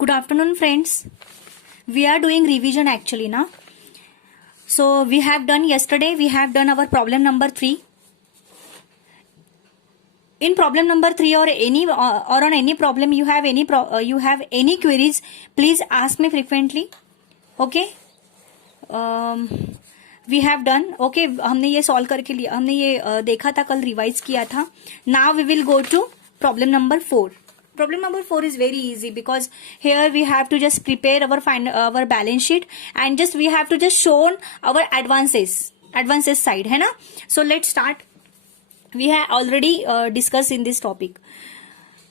Good afternoon, friends. We are doing revision actually now. So we have done yesterday, we have done our problem number 3. In problem number 3 or on any problem you have any queries, please ask me frequently. Okay. We have done. Okay, हमने ये solve करके लिया, हमने ये देखा था, कल revise किया था. Now we will go to problem number 4. Problem number 4 is very easy because here we have to just prepare our balance sheet and just we have to just show our advances side, है ना. So let's start. We have already discussed in this topic.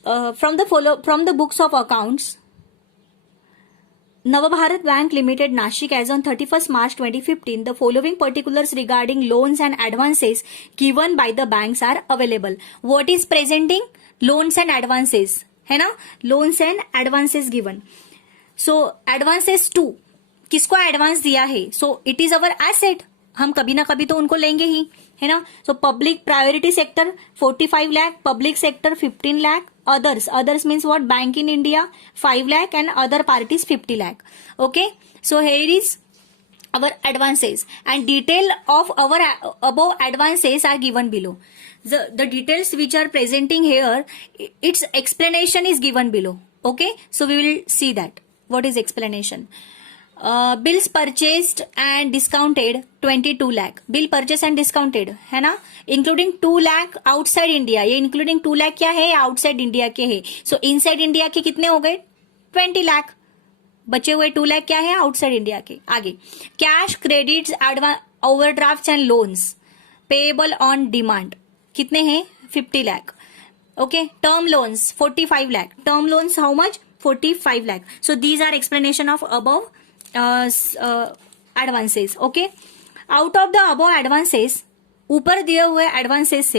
From the books of accounts, Navabharat Bank Limited, Nashik, as on 31st March 2015, the following particulars regarding loans and advances given by the banks are available. What is presenting? Loans and advances, है ना. Loans and advances given. So advances to किसको advance दिया है? So it is our asset. हम कभी ना कभी तो उनको लेंगे ही, है ना. So public priority sector 45 lakh, public sector 15 lakh, others means what? Bank in India 5 lakh and other parties 50 lakh. Okay, so here is our advances and detail of our above advances are given below. The details which are presenting here, its explanation is given below. Okay, so we will see that. What is explanation? Bills purchased and discounted 22 lakh. Bill purchased and discounted, है ना, including 2 lakh outside India. ये including 2 lakh क्या है? outside India के है. So inside India के कितने हो गए? 20 lakh. बचे हुए 2 lakh क्या है? outside India के. आगे cash credits overdraft and loans payable on demand कितने हैं? 50 lakh. Okay, term loans 45 lakh. Term loans how much? 45 lakh. So these are explanation of above advances. Okay, out of the above advances, ऊपर दिए हुए advances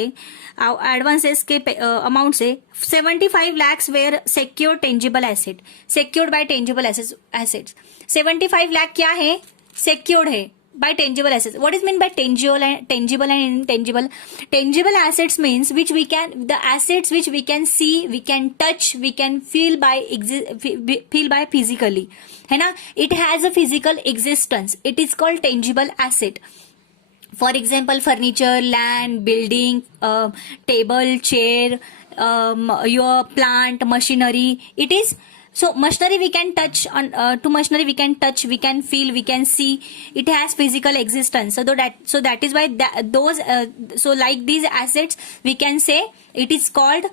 के amount से 75 lakhs were secured tangible asset, secured by tangible assets. 75 lakh क्या है? Secured है by tangible assets. What is meant by tangible and intangible? Tangible assets means the assets which we can see, we can touch, we can feel by physically, है ना. It has a physical existence. It is called tangible asset. For example, furniture, land, building, table, chair, your plant, machinery. It is. So machinery we can touch to machinery we can touch, we can feel, we can see. It has physical existence. So that is why so like these assets we can say it is called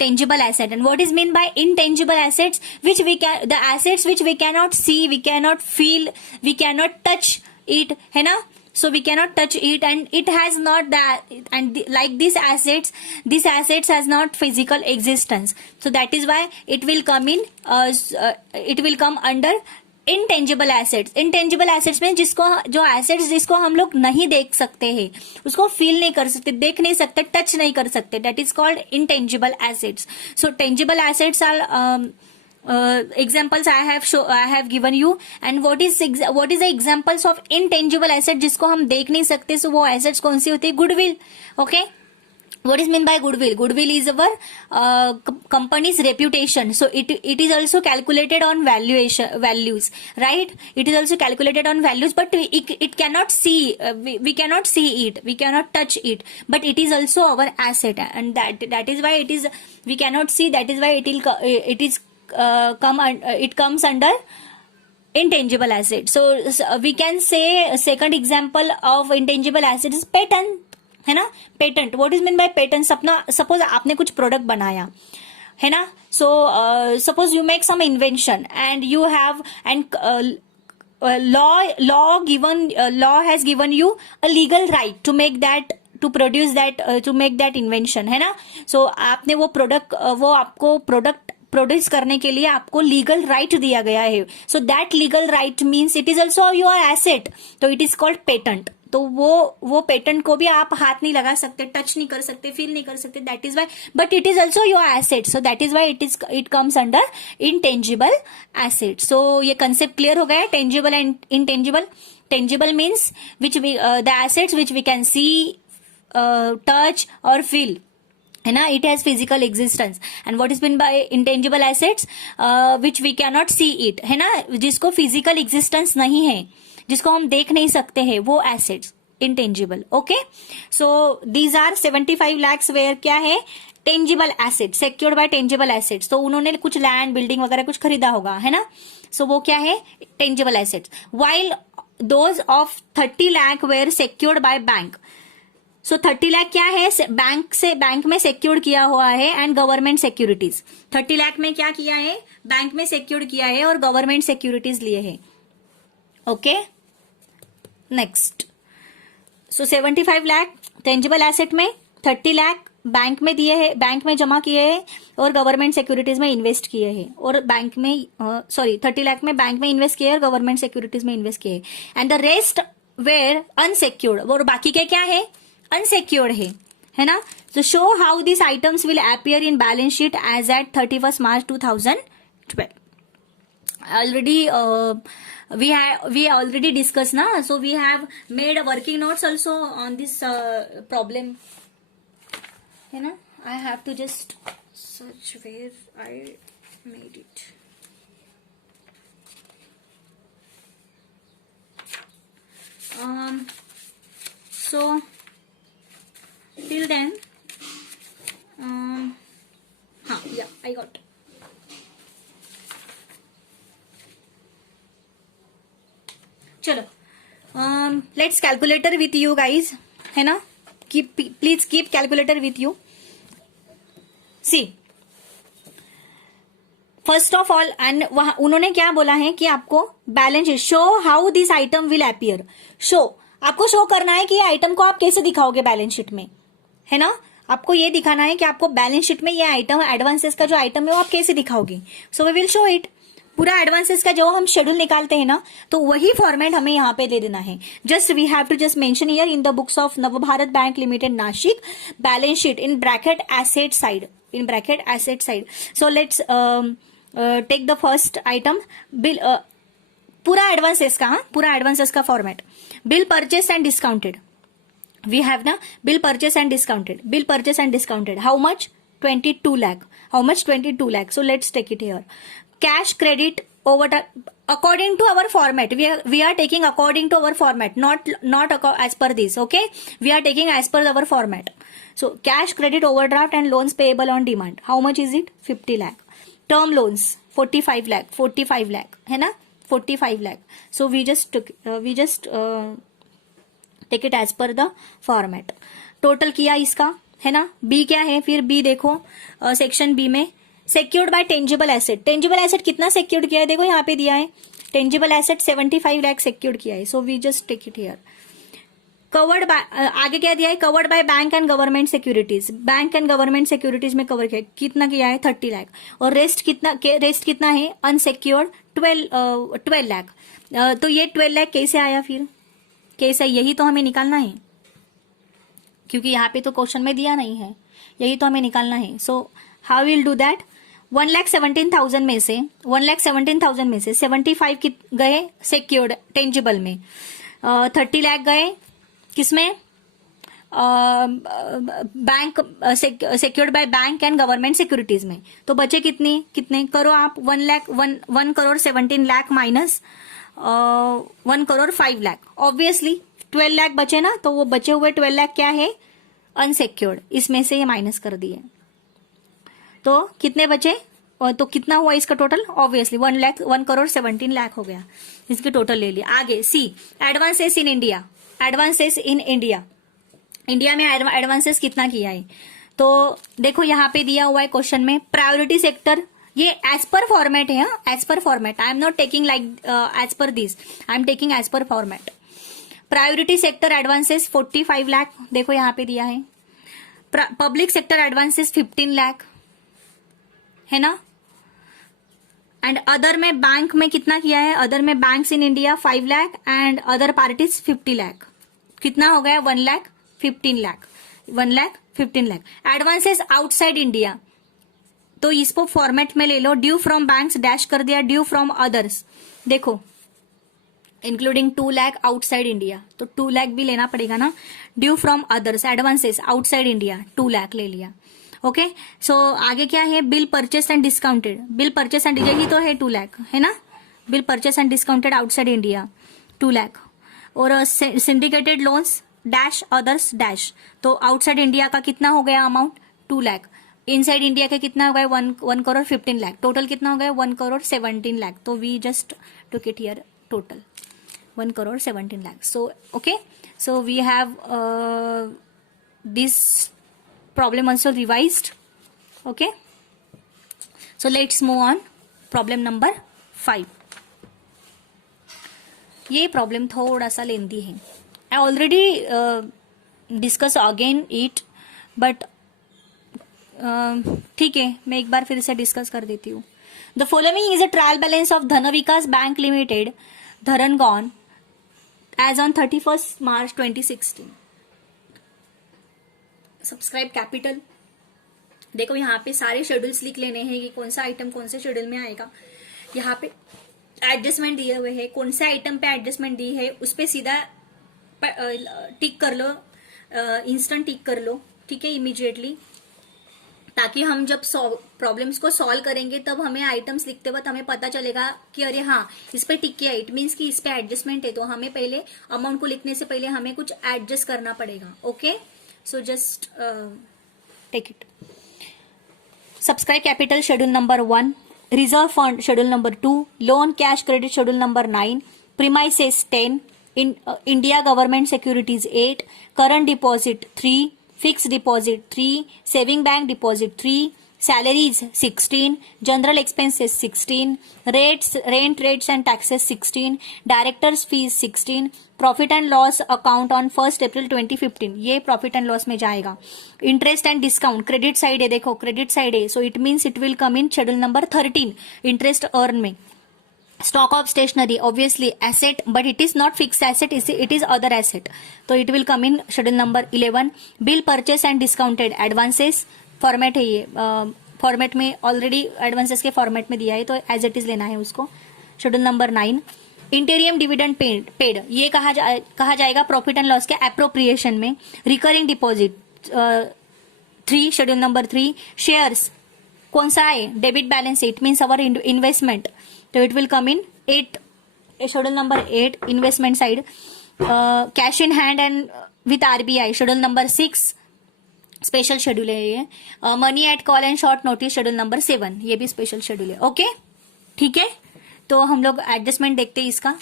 tangible asset. And what is meant by intangible assets? The assets which we cannot see, we cannot feel, we cannot touch it, है ना. So we cannot touch it and it has not that, and like these assets has not physical existence. So that is why it will come under intangible assets. Intangible assets में जो assets जिसको हम लोग नहीं देख सकते हैं, उसको feel नहीं कर सकते, देख नहीं सकते, touch नहीं कर सकते, that is called intangible assets. So tangible assets are examples I have given you. And what is the examples of intangible asset जिसको हम देख नहीं सकते? So वो assets कौन सी होती है? Goodwill. Okay, what is meant by goodwill? Goodwill is our company's reputation. So it is also calculated on values, right? It is also calculated on values, but it cannot see, we cannot see it, we cannot touch it, but it is also our asset, and that is why it is, we cannot see, that is why it comes under intangible asset. So we can say a second example of intangible asset is patent, है ना. Patent, what is meant by patent? Suppose आपने कुछ product बनाया, है ना. So suppose you make some invention and you have, and law has given you a legal right to make that, to produce that, to make that invention, है ना. So आपने वो आपको प्रोडक्ट प्रोड्यूस करने के लिए आपको लीगल राइट दिया गया है. So that legal right means it is also your asset. तो इट इज कॉल्ड पेटेंट. तो वो पेटेंट को भी आप हाथ नहीं लगा सकते, टच नहीं कर सकते, फील नहीं कर सकते. That is why, but it is also your asset. So that is why it comes under intangible asset. So ये कंसेप्ट क्लियर हो गया है, tangible and intangible. Tangible means the assets which we can see, touch और feel, है ना, it has physical existence. And what is mean by intangible assets, which we can not see it, है ना, जिसको physical existence नहीं है, जिसको हम देख नहीं सकते हैं, वो assets intangible. Okay, so these are 75 lakhs were क्या है, tangible asset, secured by tangible assets. तो उन्होंने कुछ लैंड बिल्डिंग वगैरह कुछ खरीदा होगा, है ना, सो वो क्या है, tangible assets. While those of 30 lakh were secured by bank. So 30 lakh क्या है, बैंक में सिक्योर्ड किया हुआ है, एंड गवर्नमेंट सिक्योरिटीज. 30 लाख में क्या किया है, बैंक में सिक्योर्ड किया है और गवर्नमेंट सिक्योरिटीज लिए है. Okay, next. So 75 lakh tangible asset में, 30 लाख बैंक में दिए है, बैंक में जमा किए हैं और गवर्नमेंट सिक्योरिटीज में इन्वेस्ट किए हैं, और बैंक में 30 लाख में बैंक में इन्वेस्ट किए और गवर्नमेंट सिक्योरिटीज में इन्वेस्ट किए, and the rest were unsecured. और बाकी के क्या है, अनसिक्योर्ड है ना. तो show how this items will appear in balance sheet as at 31st March 2012. Already we already discussed na, so we have made a working notes also on this problem, you know. I have to just search where I made it. So till then, yeah, I got. चलो, let's calculator with you guys, है ना, please keep calculator with you. See, first of all, and वहां उन्होंने क्या बोला है कि आपको balance sheet, show how this item will appear. Show, आपको शो करना है कि ये आइटम को आप कैसे दिखाओगे बैलेंस शीट में, है ना. आपको ये दिखाना है कि आपको बैलेंस शीट में ये आइटम, एडवांसेस का जो आइटम है वो आप कैसे दिखाओगे. So we will show it. पूरा एडवांसेस का जो हम शेड्यूल निकालते हैं ना, तो वही फॉर्मेट हमें यहाँ पे दे देना है. Just we have to just mention here in the books of Navbharat bank limited Nashik, balance sheet in bracket asset side, in bracket asset side. So let's take the first item, bill, पूरा advances का, पूरा advances का format. Bill purchase and discounted, we have ना, bill purchase and discounted, bill purchase and discounted, how much, 22 lakh, how much, 22 lakh. So let's take it here. Cash credit over according to our format, we are taking according to our format, not as per this. Okay, we are taking as per our format. So cash credit overdraft and loans payable on demand, how much is it, 50 lakh. Term loans 45 lakh, है ना, 45 lakh. So we just take it as per the format. Total किया इसका, है ना. B क्या है फिर, B देखो, सेक्शन बी में secured by tangible asset. Tangible asset कितना सिक्योर्ड किया है, देखो यहाँ पे दिया है, टेंजिबल एसेट 75 लाख सिक्योर्ड किया है. So we just take it here. Covered by, आगे क्या दिया है, covered by bank and government securities. Bank and government securities में कवर किया, कितना किया है, 30 लाख. और रेस्ट कितना है, अनसिक्योर्ड 12 लाख. तो ये 12 लाख कैसे आया फिर, कैसे, यही तो हमें निकालना है, क्योंकि यहाँ पे तो क्वेश्चन में दिया नहीं है, यही तो हमें निकालना है. So how will do that. 1,17,000 में से 75 गए सिक्योर्ड टेंजिबल में, 30 लाख गए किसमें, bank, secured by bank and government securities में. तो बचे कितने करो आप, 1 करोड़ 17 लाख माइनस 1 करोड़ 5 लाख. ऑब्वियसली 12 लाख बचे ना, तो वो बचे हुए 12 लाख क्या है, अनसिक्योर्ड. इसमें से ये माइनस कर दिए, तो कितने बचे, तो कितना हुआ इसका टोटल, ऑब्वियसली 1 करोड़ 17 लाख हो गया. इसकी टोटल ले लिया. आगे C, advances in India. Advances in India, India में एडवांसेस कितना किया है, तो देखो यहाँ पे दिया हुआ है क्वेश्चन में. प्रायोरिटी सेक्टर, ये एज पर फॉर्मेट है, as per format. I am not taking like as per this, I am taking as per format. Priority sector advances 45 lakh, देखो यहाँ पे दिया है. पब्लिक सेक्टर एडवांसेस 15 लाख, है ना. एंड अदर में बैंक में कितना किया है, अदर में banks in India 5 lakh and other parties 50 lakh. कितना हो गया, 1,15 lakh, 1,15 lakh. Advances outside India, तो इसको फॉर्मेट में ले लो. ड्यू फ्रॉम बैंक्स डैश कर दिया, ड्यू फ्रॉम अदर्स, देखो इंक्लूडिंग 2 लाख आउटसाइड इंडिया, तो 2 लाख भी लेना पड़ेगा ना. Due from others, advances outside India 2 lakh ले लिया. ओके, सो आगे क्या है, bill purchase and discounted, bill purchase and यही तो है 2 लाख, है ना, bill purchase and discounted outside India 2 lakh, और syndicated loans dash others dash, तो आउटसाइड इंडिया का कितना हो गया अमाउंट 2 लाख, इनसाइड इंडिया का कितना हो गया 1 करोड़ 15 लाख, टोटल कितना हो गया 1 करोड़ 17 लाख, तो we just took it here total 1 crore 17 lakh. So okay, so we have this problem also revised. Okay, so let's move on. Problem number 5. ये प्रॉब्लम थोड़ा सा लेंदी है. I already discuss again it, but ठीक है, मैं एक बार फिर से डिस्कस कर देती हूँ. The following is a trial balance of Dhan Vikas bank limited Dharangaon as on 31st March 2016. Subscribe capital. देखो यहाँ पे सारे शेड्यूल्स लिख लेने हैं कि कौन सा आइटम कौन से शेड्यूल में आएगा. यहाँ पे एडजस्टमेंट दिए हुए हैं, कौन से आइटम पे एडजस्टमेंट दी है उस पे सीधा टिक कर लो, इंस्टेंट टिक कर लो, ठीक है, इमीडिएटली, ताकि हम जब प्रॉब्लम्स को सॉल्व करेंगे तब हमें आइटम्स लिखते वक्त हमें पता चलेगा कि अरे हाँ इस पे टिक किया, इट मीन्स कि इस पे एडजस्टमेंट है, तो हमें पहले अमाउंट को लिखने से पहले हमें कुछ एडजस्ट करना पड़ेगा. Okay, so just take it. Subscribe capital schedule number 1, reserve fund schedule number 2, loan cash credit schedule number 9, premises 10, India government securities 8, current deposit 3, fix deposit 3, saving bank deposit 3, salaries 16, general expenses 16, rent rates and taxes 16, directors fees 16, profit and loss account on 1 April 2015, ये profit and loss में जाएगा. Interest and discount credit side है, देखो credit side है, so it means it will come in schedule number 13, interest earn में. Stock of stationery obviously asset, but it is not fix asset, it is other asset, तो it will come in schedule number 11. Bill purchase and discounted advances format है, ये format में already advances के format में दिया है, तो as it is लेना है उसको. Schedule number 9. Interim dividend paid, ये कहा जाएगा प्रॉफिट एंड लॉस के एप्रोप्रिएशन में. Recurring deposit 3, schedule number 3. Shares कौन सा है, debit balance, it means our investment, तो it will come in 8, schedule number 8, investment side. Cash in hand and with RBI schedule number 6, special schedule है ये. Money at call and short notice schedule number 7, ये भी special schedule है. Okay, ठीक है, तो हम लोग एडजस्टमेंट देखते हैं इसका.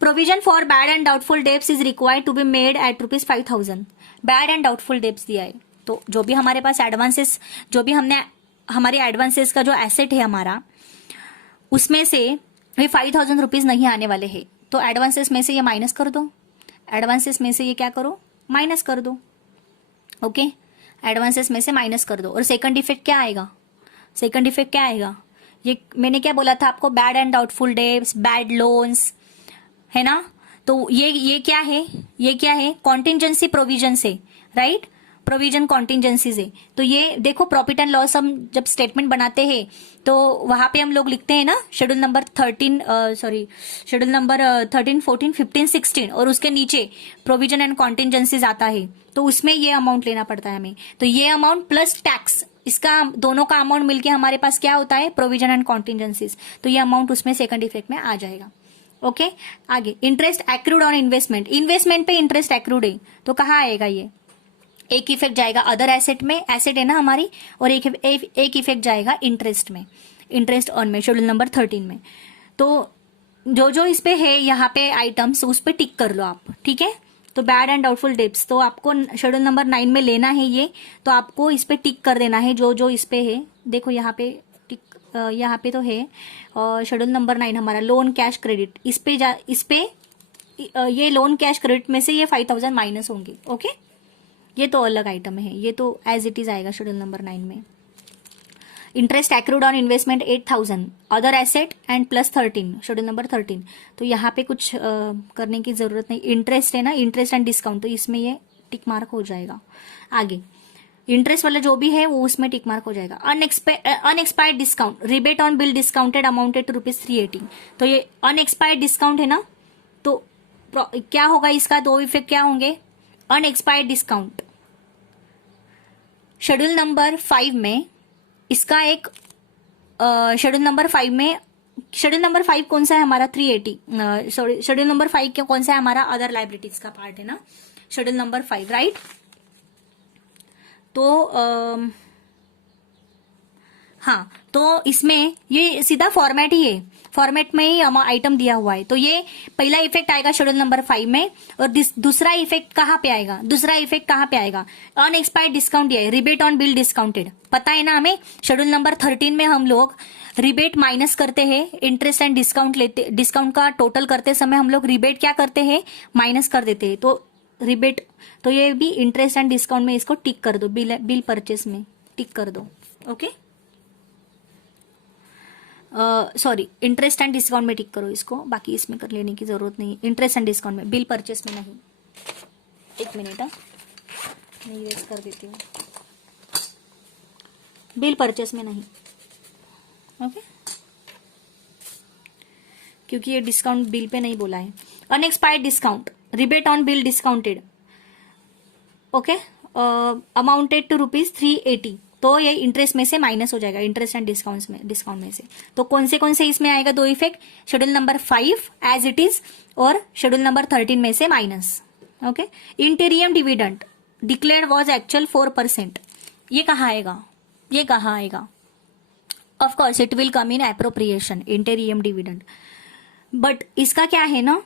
Provision for bad and doubtful debts is required to be made at ₹5,000. Bad and doubtful debts दिया है, तो जो भी हमारे पास एडवांसेस, जो भी हमने हमारे एडवांसेस का जो एसेट है हमारा, उसमें से ये 5,000 रुपीज नहीं आने वाले हैं, तो एडवांसेस में से ये माइनस कर दो, एडवांसेस में से ये क्या करो, माइनस कर दो. ओके, एडवांसेस में से माइनस कर दो. और सेकंड इफेक्ट क्या आएगा, सेकंड इफेक्ट क्या आएगा, ये मैंने क्या बोला था आपको, bad and doubtful debts, bad loans, है ना, तो ये क्या है, ये क्या है, कॉन्टिंजेंसी प्रोविजन से, राइट, प्रोविजन कॉन्टिंजेंसीज है. तो ये देखो प्रॉफिट एंड लॉस हम जब स्टेटमेंट बनाते हैं तो वहां पे हम लोग लिखते हैं ना शेड्यूल नंबर 13, शेड्यूल नंबर 13, 14, 15, 16, और उसके नीचे प्रोविजन एंड कॉन्टिंजेंसीज आता है, तो उसमें ये अमाउंट लेना पड़ता है हमें. तो ये अमाउंट प्लस टैक्स, इसका दोनों का अमाउंट मिलके हमारे पास क्या होता है, प्रोविजन एंड कॉन्टिंजेंसीज, तो ये अमाउंट उसमें सेकंड इफेक्ट में आ जाएगा. ओके, आगे interest accrued on investment, investment पे इंटरेस्ट एक्रूड है, तो कहाँ आएगा ये, एक इफेक्ट जाएगा अदर एसेट में, एसेट है ना हमारी, और एक इफेक्ट जाएगा इंटरेस्ट में, इंटरेस्ट अर्न में, शेड्यूल नंबर 13 में. तो जो इस पे है यहाँ पे आइटम्स, उस पे टिक कर लो आप, ठीक है. तो बैड एंड डाउटफुल डेब्ट्स तो आपको शेड्यूल नंबर 9 में लेना है ये, तो आपको इस पे टिक कर देना है जो इस पे है. देखो यहाँ पे टिक, यहाँ पे तो है, और शेड्यूल नंबर 9 हमारा लोन कैश क्रेडिट, इस पे ये लोन कैश क्रेडिट में से ये 5,000 माइनस होंगे. ओके, ये तो अलग आइटम है, ये तो एज इट इज आएगा शेड्यूल नंबर 9 में. Interest accrued on investment 8,000, other asset and plus 13, schedule number 13, तो यहाँ पे कुछ करने की जरूरत नहीं. इंटरेस्ट है ना, इंटरेस्ट एंड डिस्काउंट, तो इसमें ये टिक मार्क हो जाएगा. आगे इंटरेस्ट वाला जो भी है वो उसमें टिक मार्क हो जाएगा. Unexpired discount, rebate on bill discounted amounted to ₹380, तो ये अनएक्सपायर्ड डिस्काउंट है ना, तो क्या होगा इसका, दो इफेक्ट क्या होंगे, अनएक्सपायर्ड डिस्काउंट, शेड्यूल नंबर 5 में इसका एक शेड्यूल नंबर 5 में शेड्यूल नंबर 5 कौन सा है हमारा 380 सॉरी शेड्यूल नंबर 5 कौन सा है हमारा अदर लाइबिलिटीज का पार्ट है ना शेड्यूल नंबर 5 राइट। तो हाँ तो इसमें ये सीधा फॉर्मेट ही है, फॉर्मेट में ही आइटम दिया हुआ है। तो ये पहला इफेक्ट आएगा शेड्यूल नंबर 5 में और दूसरा इफेक्ट कहाँ पे आएगा, दूसरा इफेक्ट कहाँ पे आएगा अनएक्सपायर्ड डिस्काउंट दिया है, रिबेट ऑन बिल डिस्काउंटेड पता है ना हमें। शेड्यूल नंबर 13 में हम लोग रिबेट माइनस करते हैं, इंटरेस्ट एंड डिस्काउंट लेते, डिस्काउंट का टोटल करते समय हम लोग रिबेट क्या करते हैं माइनस कर देते हैं। तो रिबेट तो ये भी इंटरेस्ट एंड डिस्काउंट में इसको टिक कर दो, बिल परचेस में टिक कर दो okay. Sorry interest and discount में टिक करो इसको, बाकी इसमें कर लेने की जरूरत नहीं, इंटरेस्ट एंड डिस्काउंट में, बिल परचेस में नहीं। एक मिनट मैं इरेज कर देती हूँ, बिल परचेस में नहीं ओके क्योंकि ये डिस्काउंट बिल पे नहीं बोला है। Unexpired discount, rebate on bill discounted okay amounted to ₹380 तो ये इंटरेस्ट में से माइनस हो जाएगा, इंटरेस्ट एंड डिस्काउंट में से। तो कौन से इसमें आएगा दो effect, schedule number 5 as it is और शेड्यूल नंबर 13 में से minus okay. Interim dividend declared was actual 4%, ये कहाँ आएगा, ये कहाँ आएगा, of course it will come in appropriation interim dividend. But इसका क्या है ना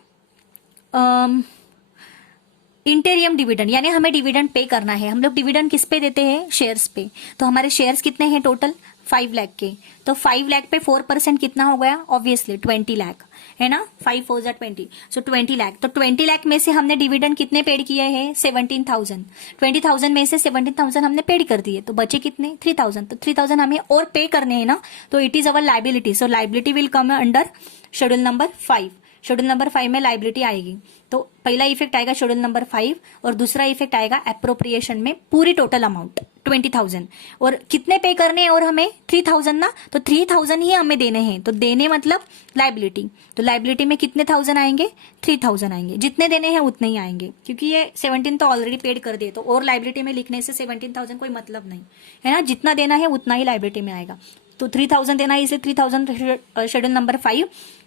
इंटीरियम डिविडेंड यानी हमें डिविडेंड पे करना है। हम लोग डिविडेंड किस पे देते हैं, शेयर्स पे। तो हमारे शेयर्स कितने हैं टोटल 5 लाख के, तो 5 लाख पे 4% कितना हो गया, ऑब्वियसली 20 लाख है ना, 5 4 जा 20 सो 20 लाख। तो 20 लाख में से हमने डिविडेंड कितने पेड किए हैं 17,000, 20,000 में से 17,000 हमने पेड कर दिए, तो बचे कितने 3,000। तो 3,000 हमें और पे करने हैं ना, तो it is our liability. So liability will come under schedule number 5। Schedule number 5 में लाइबिलिटी आएगी। तो पहला इफेक्ट आएगा शेड्यूल नंबर 5 और दूसरा इफेक्ट आएगा एप्रोप्रिएशन में पूरी टोटल अमाउंट 20,000 और कितने पे करने हैं और हमें 3,000 ना, तो 3,000 ही हमें देने हैं। तो देने मतलब लाइबिलिटी, तो लाइबिलिटी में कितने 1,000 आएंगे 3,000 आएंगे, जितने देने हैं उतने ही आएंगे क्योंकि ये 17 तो ऑलरेडी पेड कर दिए। तो और लाइबिलिटी में लिखने से 17,000 कोई मतलब नहीं है ना, जितना देना है उतना ही लाइबिलिटी में आएगा। तो 3,000 देना है इसलिए 3,000 शेड्यूल नंबर 5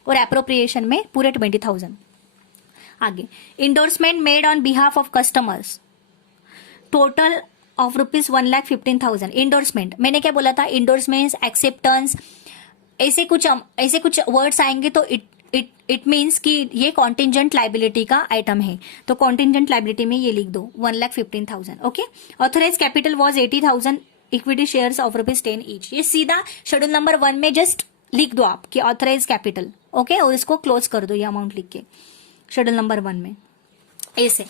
और एप्रोप्रिएशन में पूरे 20,000। आगे endorsement made on behalf of customers total of ₹1,15,000। Endorsement मैंने क्या बोला था, इंडोर्समेंट एक्सेप्टेंस ऐसे कुछ वर्ड्स आएंगे तो इट मीन्स कि ये कॉन्टिजेंट लाइबिलिटी का आइटम है। तो कॉन्टिजेंट लाइबिलिटी में ये लिख दो 1,15,000 okay. Authorise capital was 80,000 equity shares of ₹10 each. ये सीधा शेड्यूल नंबर 1 में जस्ट लिख दो आप कि ऑथराइज कैपिटल ओके और इसको क्लोज कर दो ये अमाउंट लिख के शेड्यूल नंबर 1 में ऐसे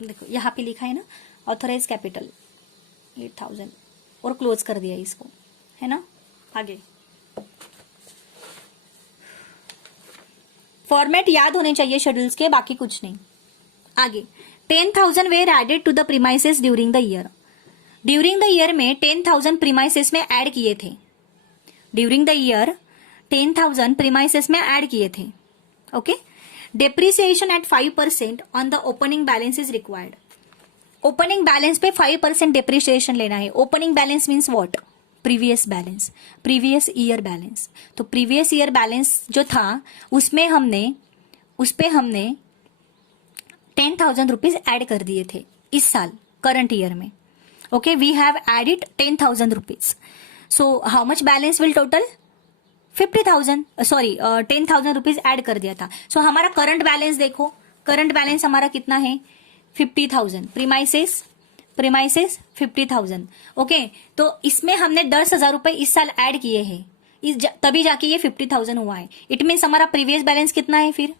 देखो यहाँ पे लिखा है ना ऑथराइज कैपिटल 8,000 और क्लोज कर दिया इसको है ना। आगे फॉर्मेट याद होने चाहिए शेड्यूल्स के, बाकी कुछ नहीं। आगे 10,000 were added to the premises during the year. During the year में 10,000 प्रीमाइसेस में ऐड किए थे, ड्यूरिंग द ईयर 10,000 प्रीमाइसेस में ऐड किए थे okay. Depreciation at 5% on the opening balance is required. Opening balance पे 5% डेप्रिसिएशन लेना है। Opening balance means what, previous balance, previous year balance. तो प्रीवियस ईयर बैलेंस जो था उस पे हमने 10,000 रुपीज एड कर दिए थे इस साल करंट ईयर में okay. We have added 10,000 rupees. So how much balance will total 50,000 sorry 10,000 rupees add कर दिया था। सो हमारा करंट बैलेंस देखो, करंट बैलेंस हमारा कितना है 50,000, प्रीमाइसेस 50,000 ओके। तो इसमें हमने 10,000 रुपए इस साल ऐड किए हैं तभी जाके ये 50,000 हुआ है। इट मीन्स हमारा प्रीवियस बैलेंस कितना है फिर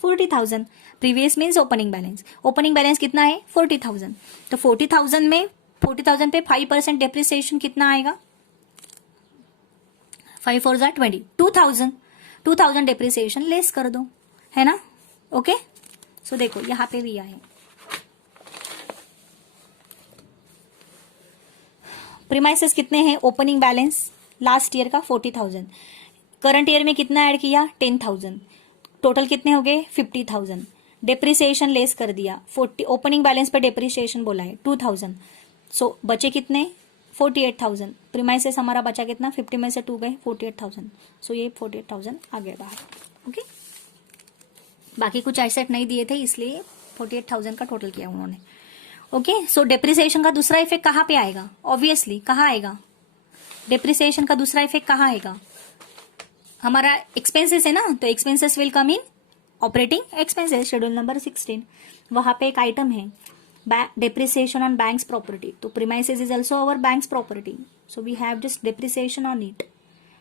40,000। Previous means opening balance, opening balance कितना है 40,000। तो 40,000 में 40,000 पे 5% डेप्रिसिएशन कितना आएगा 5 4 जा 20, 2,000 डेप्रिसिएशन लेस कर दो है ना ओके। सो देखो यहां पे दिया है प्रीमाइसेस कितने हैं, ओपनिंग बैलेंस लास्ट ईयर का 40,000, करंट ईयर में कितना ऐड किया 10,000, टोटल कितने हो गए 50,000 डेप्रिसिएशन लेस कर दिया, 40 ओपनिंग बैलेंस पे डेप्रिसिएशन बोला है 2000, सो बचे कितने 48,000। प्रीमाइसेस हमारा बचा कितना 50 में से 2 गए 48,000, सो ये 48,000 आ गए बाहर। ओके, बाकी कुछ एसेट नहीं दिए थे इसलिए 48,000 का टोटल किया उन्होंने। ओके, सो डेप्रिसिएशन का दूसरा इफेक्ट कहाँ पे आएगा, ऑब्वियसली कहाँ आएगा, डेप्रिसिएशन का दूसरा इफेक्ट कहाँ आएगा, हमारा एक्सपेंसेस है ना, तो expenses will come in operating expenses, schedule number 16, वहां पे एक आइटम है depreciation on bank's property, तो premises is also our bank's property, so we have just depreciation on it,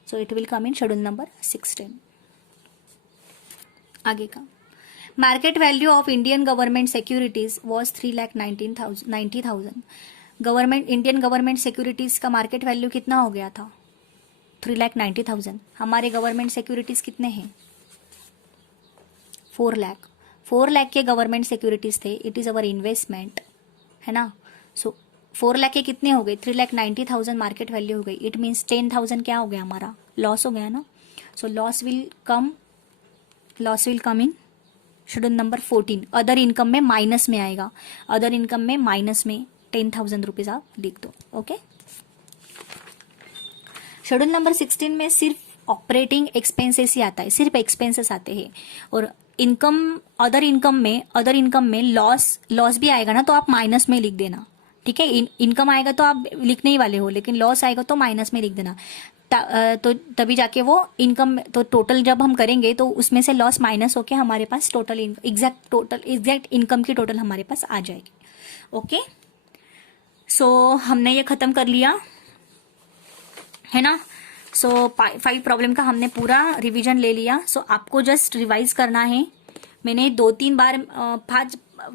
so it will come in schedule number 16। आगे का market value of Indian government securities was 3,90,000। Government Indian government securities का market value कितना हो गया था 3,90,000। हमारे government securities कितने हैं 4 लाख। 4 लाख के गवर्नमेंट सिक्योरिटीज थे, इट इज अवर इन्वेस्टमेंट, है ना। सो 4 लाख के कितने हो गए 3,90,000 मार्केट वैल्यू हो गई, इट मीन्स 10,000 क्या हो गया हमारा लॉस हो गया ना। So loss will come in schedule number 14, other income में माइनस में आएगा, अदर इनकम में माइनस में 10,000 रुपीज आप लिख दो। ओके, शेड्यूल नंबर 16 में सिर्फ ऑपरेटिंग एक्सपेंसेस ही आता है, सिर्फ एक्सपेंसेस आते हैं, और इनकम अदर इनकम में लॉस भी आएगा ना तो आप माइनस में लिख देना, ठीक है। इनकम आएगा तो आप लिखने ही वाले हो, लेकिन लॉस आएगा तो माइनस में लिख देना, तो तभी जाके वो इनकम, तो टोटल जब हम करेंगे तो उसमें से लॉस माइनस होके हमारे पास टोटल एग्जैक्ट इनकम की टोटल हमारे पास आ जाएगी। ओके, सो हमने ये खत्म कर लिया है ना। सो 5 प्रॉब्लम का हमने पूरा रिवीजन ले लिया। सो आपको जस्ट रिवाइज करना है। मैंने 2-3 बार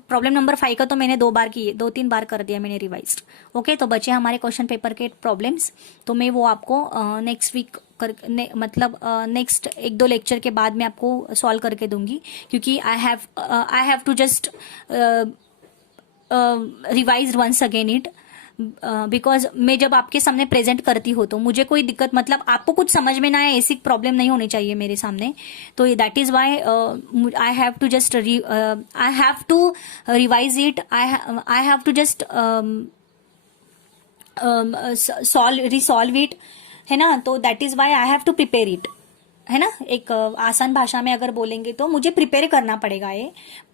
प्रॉब्लम नंबर 5 का तो मैंने 2-3 बार कर दिया मैंने रिवाइज। ओके, तो बचे हमारे क्वेश्चन पेपर के प्रॉब्लम्स, तो मैं वो आपको नेक्स्ट वीक मतलब नेक्स्ट 1-2 लेक्चर के बाद में आपको सॉल्व करके दूंगी, क्योंकि I have to just revise once again it, because मैं जब आपके सामने प्रेजेंट करती हूँ तो मुझे कोई दिक्कत, मतलब आपको कुछ समझ में ना आए ऐसी प्रॉब्लम नहीं होनी चाहिए मेरे सामने, तो that is why I have to just I have to revise it, I have to just resolve it, है ना। तो that is why I have to prepare it, है ना। एक आसान भाषा में अगर बोलेंगे तो मुझे प्रिपेयर करना पड़ेगा,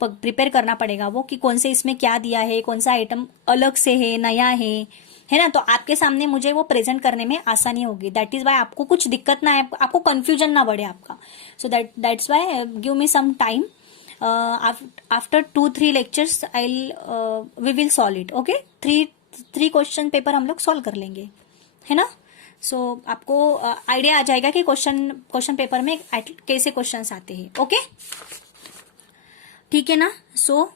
प्रिपेयर करना पड़ेगा वो कि कौन से इसमें क्या दिया है, कौन सा आइटम अलग से है, नया है ना। तो आपके सामने मुझे वो प्रेजेंट करने में आसानी होगी, दैट इज वाई आपको कुछ दिक्कत ना आए, आपको कंफ्यूजन ना बढ़े आपका। So that's why give me some time, after 2-3 lectures we will solve it. Okay, 3 question paper हम लोग सॉल्व कर लेंगे, है ना। सो आपको आइडिया आ जाएगा कि क्वेश्चन पेपर में कैसे क्वेश्चंस आते हैं। ओके, ठीक है ना। सो